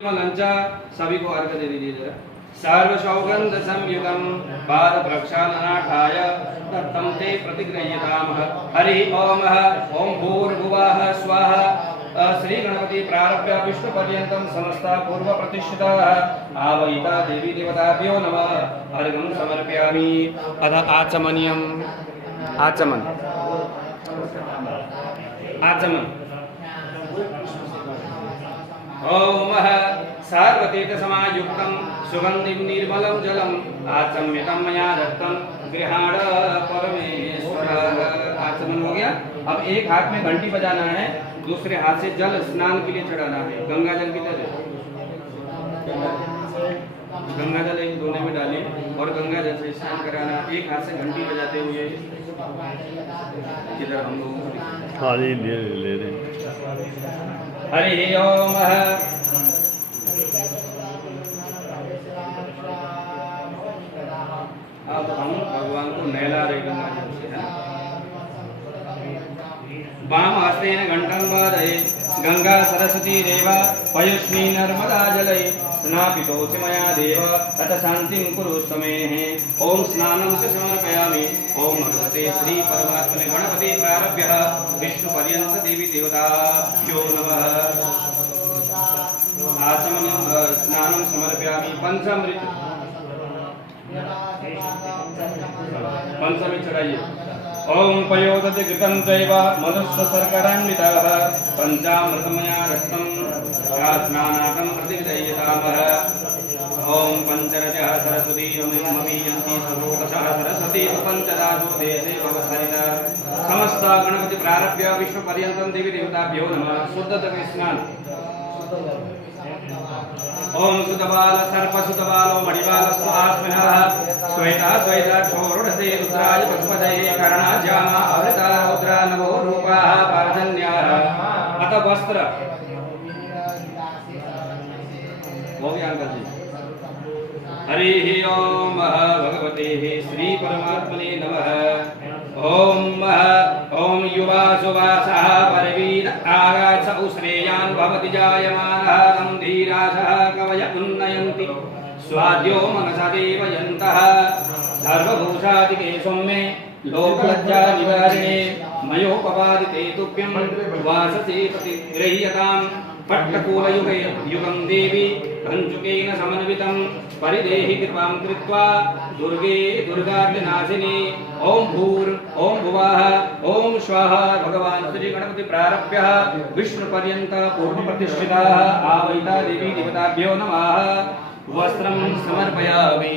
Lunch सभी को अर्घ दे दीजिए। सर्व सौगंध संयुगम पाद प्रक्षालनाठाय दत्तं ते प्रतिगृह्यतामः। हरि ओम ओम भूर्भुवः स्वः। श्री गणपति प्रारभ्य विष्णु पर्यंतं समस्ता पूर्व प्रतिष्ठिता आवयिता देवी देवताभ्यो नमः। अर्घं समर्पयामि। अथ आचमनीयम्। आचमन आचमन ओम सर्वतीर्थ समायुक्तं सुगंधिं निर्मलं जलम आचम्यतं मया दत्तं गृहाण परमेश्वर। आचमन हो गया। अब एक हाथ में घंटी बजाना है, दूसरे हाथ से जल स्नान के लिए चढ़ाना है। गंगा जल की तरह गंगा जल एक दोने में डालिए और गंगा जल से स्नान कराना। एक हाथ से घंटी बजाते हुए इधर हम लोग थाली ले रहे। हरि ओम। अब हम भगवान को नहला रहे गंगा जल से, है। वाम हस्तेन घंटं वादये गंगा सरस्वती रेवा पयुष्मी नर्मदा जले स्नापितोऽसि मया देव तत शान्तिं कुरु समेः। ओम स्नानं च समर्पयामि। ओम भगवते श्री परमात्मने गणपति प्रारभ्य विष्णु पर्यंत देवी देवताभ्यो नमः। आचमनं स्नानं समर्पयामि। पंचामृत पंचमी चढ़ाइए। ओम पयोदति घृतं चैव मधुस्स शर्करान्वितः पंचामृतमया रक्तं स्नानार्थं प्रतिगृह्यतामः। ओम पंचरजः सरस्वती ममीयन्ति सर्वोदशः सरस्वती पंचदासो देशे भवसरिता। समस्त गणपति प्रारभ्य विष्णु पर्यन्तं देवी देवताभ्यो नमः। शुद्धतम स्नान। ओम सुतबाल सर्प सुतबालो मणिबाल स्वास्मिनः श्वेता श्वेता छोरुडसे रुद्राय पशुपतये कर्णाज्यामा अवृता रुद्रा नवो रूपाः पार्जन्याः। अत वस्त्र वो भी अंकल जी। हरि ओम भगवते श्री परमात्मने नमः। ओम ओम युवा सुवासः परवीर आगास उश्रेयान् भवति जायमानः तं धीरासः कवय उन्नयन्ति स्वाद्यो मनसा देवयन्तः। सर्वभूषादिके सौम्ये लोकलज्जा निवारिणे मयोपपादिते तुभ्यं वाससे प्रतिगृह्यताम्। पट्टकूलयुगे युगं देवी कञ्चुकेन समन्वितं परिदेहि कृपां कृत्वा दुर्गे दुर्गार्तिनाशिनी। ओम भूर् ओम भुवः ओम स्वः। भगवान श्री गणपति प्रारभ्य विष्णु पर्यंत पूर्व प्रतिष्ठिताः आवयिता देवी देवताभ्यो नमः। वस्त्रं समर्पयामि।